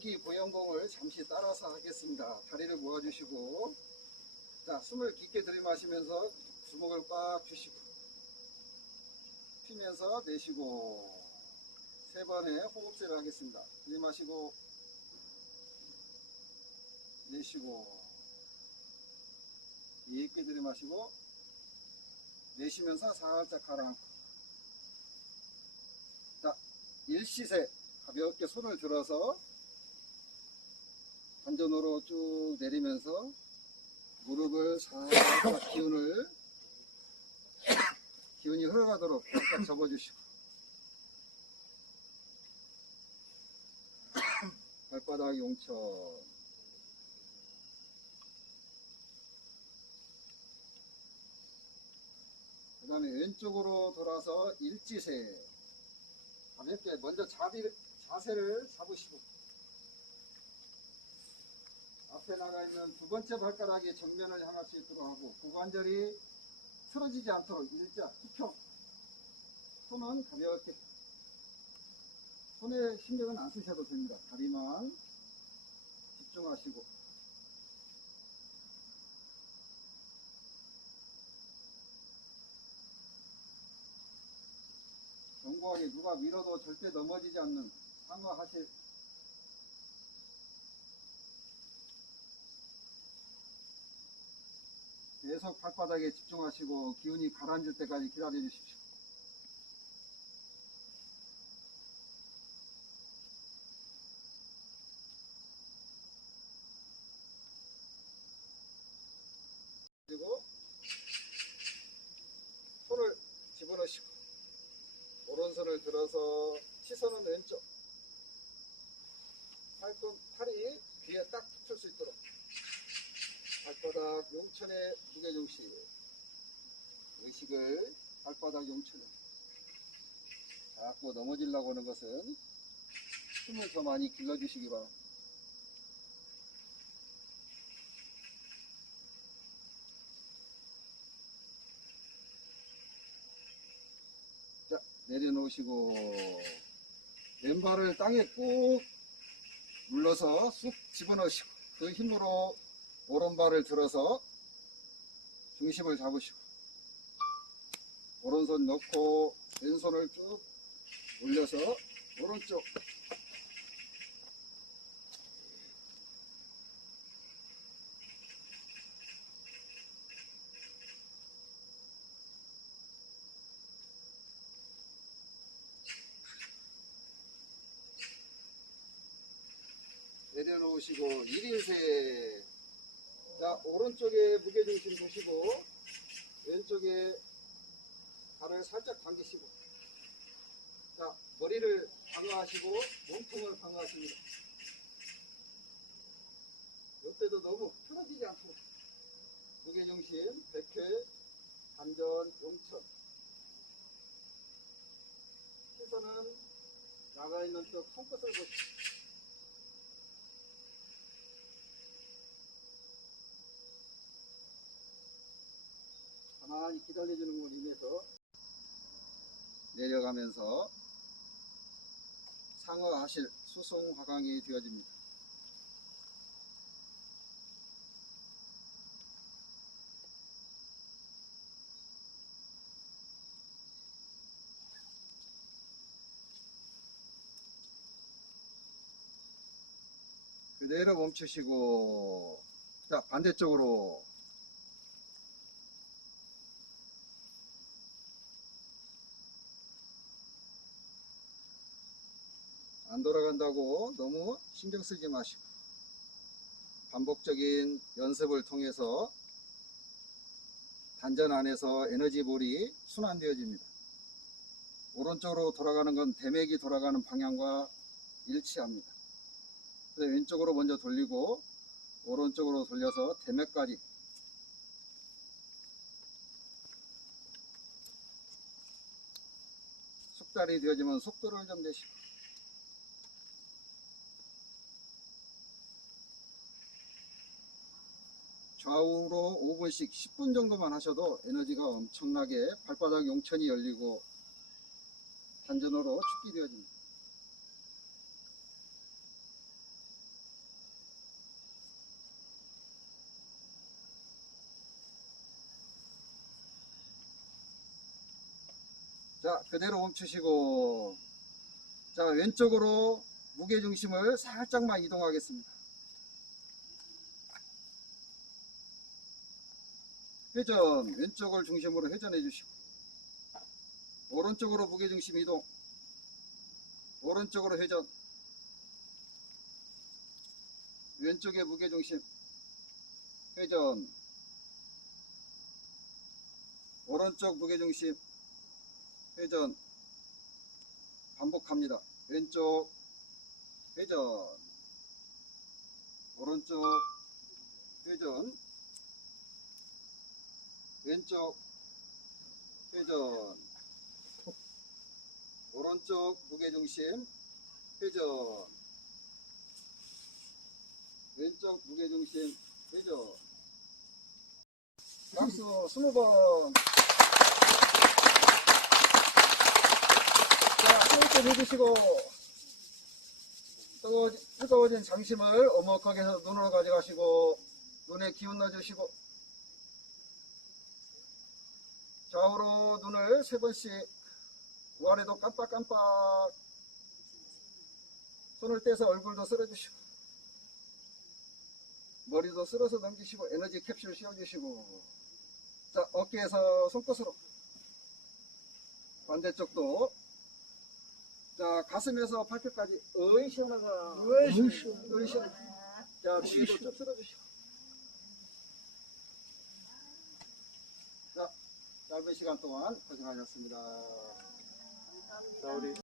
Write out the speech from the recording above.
연기 보형공을 잠시 따라서 하겠습니다. 다리를 모아주시고, 자, 숨을 깊게 들이마시면서 주먹을 꽉 쥐시고, 피면서 내쉬고, 세 번의 호흡세를 하겠습니다. 들이마시고, 내쉬고, 깊게 들이마시고, 내쉬면서 살짝 가라앉고, 자, 일시세. 가볍게 손을 들어서 반전으로 쭉 내리면서 무릎을 살짝 기운을 기운이 흘러가도록 살짝 접어주시고 발바닥 용천 그 다음에 왼쪽으로 돌아서 일지세. 가볍게 먼저 자세를 잡으시고 앞에 나가 있는 두 번째 발가락이 정면을 향할 수 있도록 하고 고관절이 틀어지지 않도록 일자 툭형 손은 가볍게 손에 신경은 안 쓰셔도 됩니다. 다리만 집중하시고. 견고하게 누가 밀어도 절대 넘어지지 않는 상어하실 계속 발바닥에 집중하시고 기운이 가라앉을 때까지 기다려 주십시오. 그리고 손을 집어넣으시고 오른손을 들어서 시선은 왼쪽 팔꿈, 팔이 귀에 딱 붙을 수 있도록 발바닥 용천의 무게 중심 의식을 발바닥 용천에 자꾸 넘어지려고 하는 것은 힘을 더 많이 길러주시기 바랍니다. 자, 내려놓으시고 왼발을 땅에 꾹 눌러서 쑥 집어넣으시고 그 힘으로 오른발을 들어서 중심을 잡으시고 오른손 넣고 왼손을 쭉 올려서 오른쪽. 내려놓으시고 1인세 자 오른쪽에 무게중심 두시고 왼쪽에 발을 살짝 당기시고 자 머리를 방어하시고 몸통을 방어하십니다. 이때도 너무 풀어지지 않고 무게중심 100회 반전 용천. 시선은 나가 있는 쪽 손끝을 보시고 가만히 기다려주는 걸 임해서 내려가면서 상어하실 수송 화강이 되어집니다. 그대로 멈추시고 자 반대쪽으로 안 돌아간다고 너무 신경 쓰지 마시고 반복적인 연습을 통해서 단전 안에서 에너지볼이 순환되어집니다. 오른쪽으로 돌아가는 건 대맥이 돌아가는 방향과 일치합니다. 왼쪽으로 먼저 돌리고 오른쪽으로 돌려서 대맥까지 숙달이 되어지면 속도를 좀 내시고 좌우로 5분씩 10분 정도만 하셔도 에너지가 엄청나게 발바닥 용천이 열리고 단전으로 축기 되어집니다. 자 그대로 멈추시고 자 왼쪽으로 무게중심을 살짝만 이동하겠습니다. 회전, 왼쪽을 중심으로 회전해 주시고, 오른쪽으로 무게중심 이동, 오른쪽으로 회전, 왼쪽에 무게중심, 회전, 오른쪽 무게중심, 회전, 반복합니다. 왼쪽, 회전, 오른쪽, 회전, 왼쪽, 회전, 오른쪽 무게중심, 회전, 왼쪽 무게중심, 회전. 박수 20번. 자, 호흡 해주시고, 뜨거워진, 뜨거워진 장심을 오목하게 해서 눈으로 가져가시고, 눈에 기운 넣어주시고, 좌우로 눈을 세 번씩, 우아래도 깜빡깜빡, 손을 떼서 얼굴도 쓸어주시고, 머리도 쓸어서 넘기시고, 에너지 캡슐 씌워주시고, 자, 어깨에서 손끝으로, 반대쪽도, 자, 가슴에서 발끝까지 어이 시원하다. 어이 시원하다. 자, 뒤에도 쭉 쓸어주시고. 짧은 시간 동안 고생하셨습니다. 자, 우리